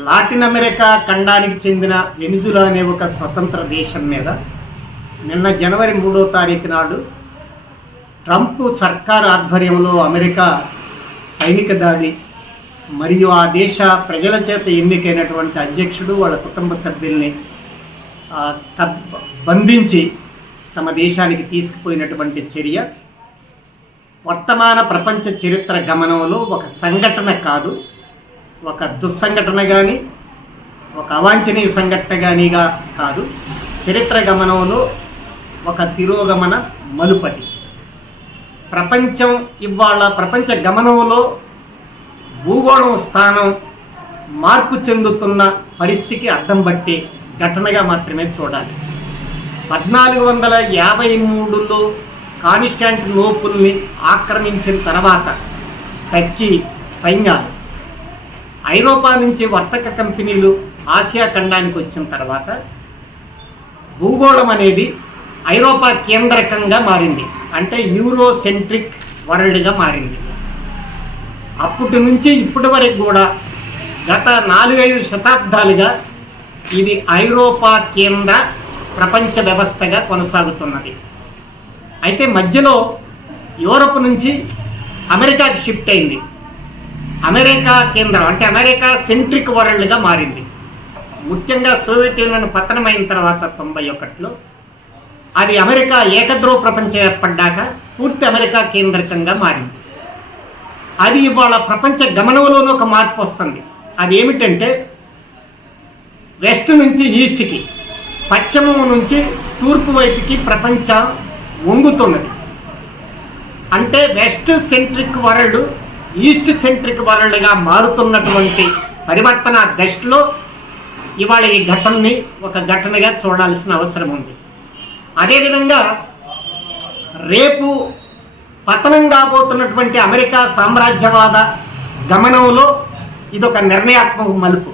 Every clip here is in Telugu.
లాటిన్ అమెరికా ఖండానికి చెందిన వెనిజులా అనే ఒక స్వతంత్ర దేశం మీద నిన్న జనవరి మూడో తారీఖు నాడు ట్రంప్ సర్కార్ ఆధ్వర్యంలో అమెరికా సైనిక దాడి మరియు ఆ దేశ ప్రజల చేత ఎన్నికైనటువంటి అధ్యక్షుడు వాళ్ళ కుటుంబ సభ్యుల్ని బంధించి తమ దేశానికి తీసుకుపోయినటువంటి చర్య వర్తమాన ప్రపంచ చరిత్ర గమనంలో ఒక సంఘటన కాదు. ఒక దుస్సంఘటన కానీ ఒక అవాంఛనీయ సంఘటన కానీగా కాదు. చరిత్ర గమనంలో ఒక తిరోగమన మలుపటి. ప్రపంచం ఇవాళ ప్రపంచ గమనంలో భూగోళం స్థానం మార్పు చెందుతున్న పరిస్థితికి అర్థం బట్టి ఘటనగా మాత్రమే చూడాలి. పద్నాలుగు వందల యాభై మూడులో కాన్స్టాంటినోపుల్ని ఆక్రమించిన తర్వాత టర్కీ సైన్యాలు ఐరోపా నుంచి వర్తక కంపెనీలు ఆసియా ఖండానికి వచ్చిన తర్వాత భూగోళం అనేది ఐరోపా కేంద్రకంగా మారింది. అంటే యూరో సెంట్రిక్ వరల్డ్గా మారింది. అప్పటి నుంచి ఇప్పటి వరకు కూడా గత నాలుగైదు శతాబ్దాలుగా ఇది ఐరోపా కేంద్ర ప్రపంచ వ్యవస్థగా కొనసాగుతున్నది. అయితే మధ్యలో యూరప్ నుంచి అమెరికాకి షిఫ్ట్ అయింది. అమెరికా కేంద్రం అంటే అమెరికా సెంట్రిక్ వరల్డ్గా మారింది. ముఖ్యంగా సోవియట్ యూనియన్ పతనమైన తర్వాత తొంభై ఒకటిలో అది అమెరికా ఏకద్రోవ ప్రపంచం ఏర్పడ్డాక పూర్తి అమెరికా కేంద్రకంగా మారింది. అది ఇవాళ ప్రపంచ గమనంలోనూ ఒక మార్పు వస్తుంది. అది ఏమిటంటే వెస్ట్ నుంచి ఈస్ట్కి పశ్చిమం నుంచి తూర్పు వైపుకి ప్రపంచం వంగుతున్నది అంటే west centric world east centric వరల్డ్గా మారుతున్నటువంటి పరివర్తన దశలో ఇవాళ ఈ ఘటనని ఒక ఘటనగా చూడాల్సిన అవసరం ఉంది. అదేవిధంగా రేపు పతనం కాబోతున్నటువంటి అమెరికా సామ్రాజ్యవాద గమనంలో ఇదొక నిర్ణయాత్మక మలుపు.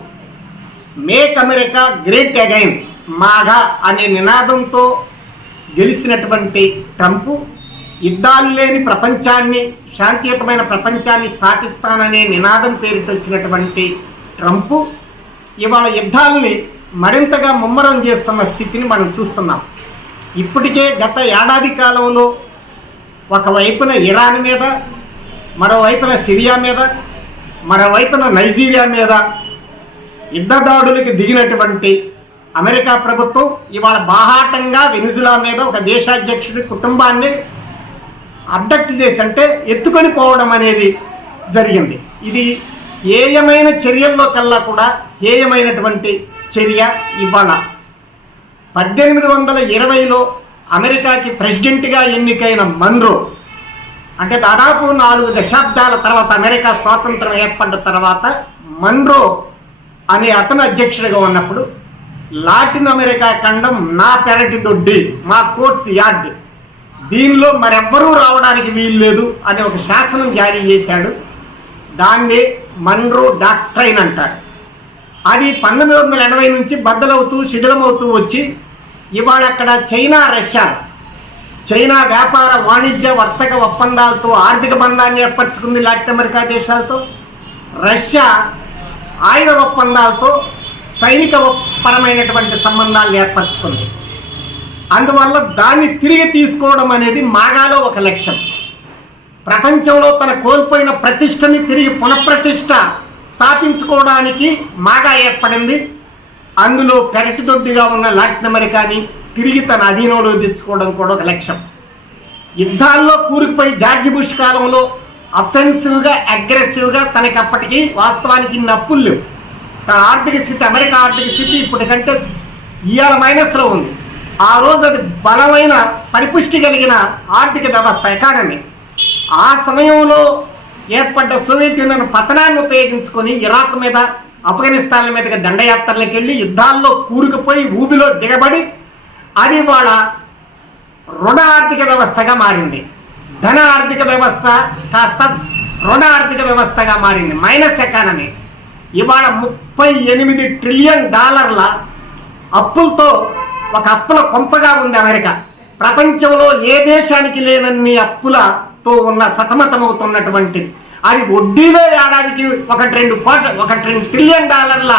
Make America great again MAGA అనే నినాదంతో గెలిచినటువంటి ట్రంప్ యుద్ధాలు లేని ప్రపంచాన్ని శాంతియుతమైన ప్రపంచాన్ని స్థాపిస్తాననే నినాదం పేరిటొచ్చినటువంటి ట్రంప్ ఇవాళ యుద్ధాలని మరింతగా ముమ్మరం చేస్తున్న స్థితిని మనం చూస్తున్నాం. ఇప్పటికే గత ఏడాది కాలంలో ఒకవైపున ఇరాన్ మీద మరోవైపున సిరియా మీద మరోవైపున నైజీరియా మీద యుద్ధ దాడులకు దిగినటువంటి అమెరికా ప్రభుత్వం ఇవాళ బాహాటంగా వెనిజులా మీద ఒక దేశాధ్యక్షుడి కుటుంబాన్ని అబ్డక్ట్ చేసి అంటే ఎత్తుకొని పోవడం అనేది జరిగింది. ఇది ఏయమైన చర్యల్లో కల్లా కూడా ఏయమైనటువంటి చర్య ఇవాళ. పద్దెనిమిది వందల ఇరవైలో అమెరికాకి ప్రెసిడెంట్గా ఎన్నికైన మన్రో అంటే దాదాపు నాలుగు దశాబ్దాల తర్వాత అమెరికా స్వాతంత్రం ఏర్పడ్డ తర్వాత మన్రో అనే అతను అధ్యక్షుడిగా ఉన్నప్పుడు లాటిన్ అమెరికా ఖండం నా పెరటి దొడ్డి మా కోర్ట్ యార్డ్. దీనిలో మరెవ్వరూ రావడానికి వీలు లేదు అనే ఒక శాసనం జారీ చేశాడు. దాన్ని మన్రో డాక్ట్రైన్ అంటారు. అది పంతొమ్మిది వందల ఎనభై నుంచి బద్దలవుతూ శిథిలమవుతూ వచ్చి ఇవాళ అక్కడ చైనా రష్యా. చైనా వ్యాపార వాణిజ్య వర్తక ఒప్పందాలతో ఆర్థిక బంధాన్ని ఏర్పరచుకుంది లాటిన్ అమెరికా దేశాలతో. రష్యా ఆయుధ ఒప్పందాలతో సైనిక పరమైనటువంటి సంబంధాలను ఏర్పరచుకుంది. అందువల్ల దాన్ని తిరిగి తీసుకోవడం అనేది మాగాలో ఒక లక్ష్యం. ప్రపంచంలో తన కోల్పోయిన ప్రతిష్టని తిరిగి పునఃప్రతిష్ట స్థాపించుకోవడానికి మాగా ఏర్పడింది. అందులో పెరటిదొడ్డిగా ఉన్న లాటిన్ అమెరికాని తిరిగి తన అధీనంలో తెచ్చుకోవడం కూడా ఒక లక్ష్యం. యుద్ధాల్లో కూరుకుపోయి జార్జి బుష్ కాలంలో అఫెన్సివ్గా అగ్రెసివ్గా తనకి అప్పటికి వాస్తవానికి నప్పులు లేవు. తన ఆర్థిక స్థితి అమెరికా ఆర్థిక స్థితి ఇప్పటికంటే ఇవాళ మైనస్లో ఉంది. ఆ రోజు అది బలమైన పరిపుష్టి కలిగిన ఆర్థిక వ్యవస్థ ఎకానమీ ఆ సమయంలో ఏర్పడ్డ సోవియట్ యూనియన్ పతనాన్ని ఉపయోగించుకొని ఇరాక్ మీద ఆఫ్ఘనిస్తాన్ల మీదకి దండయాత్రలకు వెళ్ళి యుద్ధాల్లో కూరుకుపోయి ఊబిలో దిగబడి అది వాళ్ళ రుణ ఆర్థిక వ్యవస్థగా మారింది. ధన ఆర్థిక వ్యవస్థ కాస్త రుణ ఆర్థిక వ్యవస్థగా మారింది. మైనస్ ఎకానమీ ఇవాళ ముప్పై ఎనిమిది ట్రిలియన్ డాలర్ల అప్పులతో ఒక అప్పుల కొంపగా ఉంది అమెరికా. ప్రపంచంలో ఏ దేశానికి లేనన్ని అప్పులతో ఉన్న సతమతమవుతున్నటువంటిది అది వడ్డీలో ఏడాదికి ఒకటి రెండు కోట్ల ఒకటి రెండు ట్రిలియన్ డాలర్ల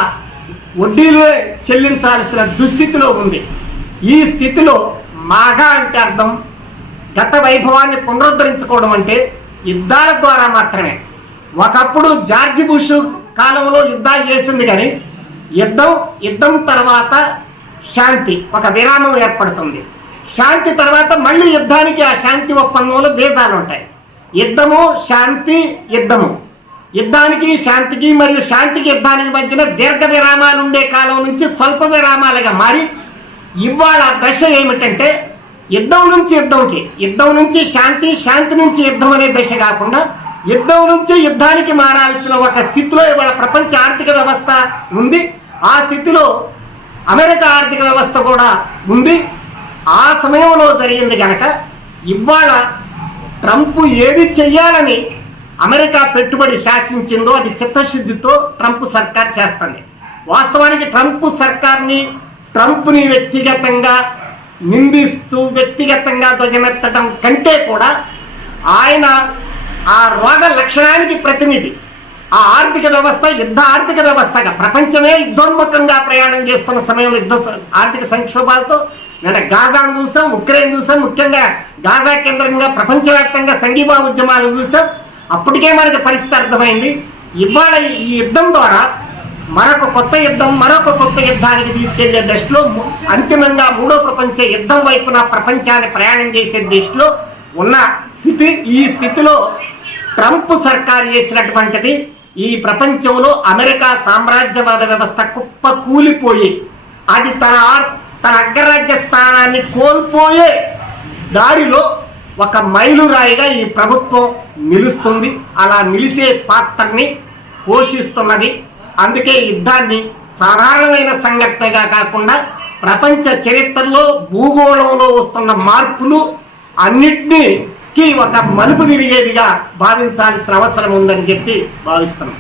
వడ్డీలో చెల్లించాల్సిన దుస్థితిలో ఉంది. ఈ స్థితిలో మాగా అంటే అర్థం గత వైభవాన్ని పునరుద్ధరించుకోవడం అంటే యుద్ధాల ద్వారా మాత్రమే. ఒకప్పుడు జార్జి బుష్ కాలంలో యుద్ధాలు చేసింది కానీ యుద్ధం యుద్ధం తర్వాత శాంతి ఒక విరామం ఏర్పడుతుంది. శాంతి తర్వాత మళ్ళీ యుద్ధానికి ఆ శాంతి ఒప్పందంలో దేశాలు ఉంటాయి. యుద్ధము శాంతి యుద్ధము. యుద్ధానికి శాంతికి మరియు శాంతికి యుద్ధానికి మధ్యన దీర్ఘ విరామాలు ఉండే కాలం నుంచి స్వల్ప విరామాలుగా మారి ఇవాళ దశ ఏమిటంటే యుద్ధం నుంచి యుద్ధంకి యుద్ధం నుంచి శాంతి శాంతి నుంచి యుద్ధం అనే దశ కాకుండా యుద్ధం నుంచి యుద్ధానికి మారాల్సిన ఒక స్థితిలో ఇవాళ ప్రపంచ ఆర్థిక వ్యవస్థ ఉంది. ఆ స్థితిలో అమెరికా ఆర్థిక వ్యవస్థ కూడా ఉంది. ఆ సమయంలో జరిగింది కనుక ఇవాళ ట్రంప్ ఏది చెయ్యాలని అమెరికా పెట్టుబడి శాసించిందో అది చిత్తశుద్ధితో ట్రంప్ సర్కార్ చేస్తుంది. వాస్తవానికి ట్రంప్ సర్కార్ని ట్రంప్ని వ్యక్తిగతంగా నిందిస్తూ వ్యక్తిగతంగా ధ్వజమెత్తడం కంటే కూడా ఆయన ఆ రోగ లక్షణానికి ప్రతినిధి. ఆ ఆర్థిక వ్యవస్థ యుద్ధ ఆర్థిక వ్యవస్థగా ప్రపంచమే యుద్ధోన్ముఖంగా ప్రయాణం చేస్తున్న సమయంలో యుద్ధ ఆర్థిక సంక్షోభాలతో నేను గాజాను చూసాం ఉక్రెయిన్ చూసాం ముఖ్యంగా గాజా కేంద్రంగా ప్రపంచవ్యాప్తంగా సంఘీభావ ఉద్యమాలు చూసాం అప్పటికే మనకి పరిస్థితి అర్థమైంది. ఇవాళ ఈ యుద్ధం ద్వారా మరొక కొత్త యుద్ధం మరొక కొత్త యుద్ధానికి తీసుకెళ్ళే దశలో అంతిమంగా మూడో ప్రపంచ యుద్ధం వైపున ప్రపంచాన్ని ప్రయాణం చేసే దశలో ఉన్న స్థితి ఈ స్థితిలో ట్రంప్ సర్కారు చేసినటువంటిది ఈ ప్రపంచంలో అమెరికా సామ్రాజ్యవాద వ్యవస్థ కుప్ప కూలిపోయి అది తన తన అగ్రరాజ్య స్థానాన్ని కోల్పోయే దారిలో ఒక మైలురాయిగా ఈ ప్రభుత్వం నిలుస్తుంది. అలా నిలిసే పాత్రని పోషిస్తున్నది. అందుకే యుద్ధాన్ని సాధారణమైన సంఘటనగా కాకుండా ప్రపంచ చరిత్రలో భూగోళంలో వస్తున్న మార్పులు అన్నిటినీ ఒక మలుపు తిరిగేదిగా భావించాల్సిన అవసరం ఉందని చెప్పి భావిస్తున్నాం.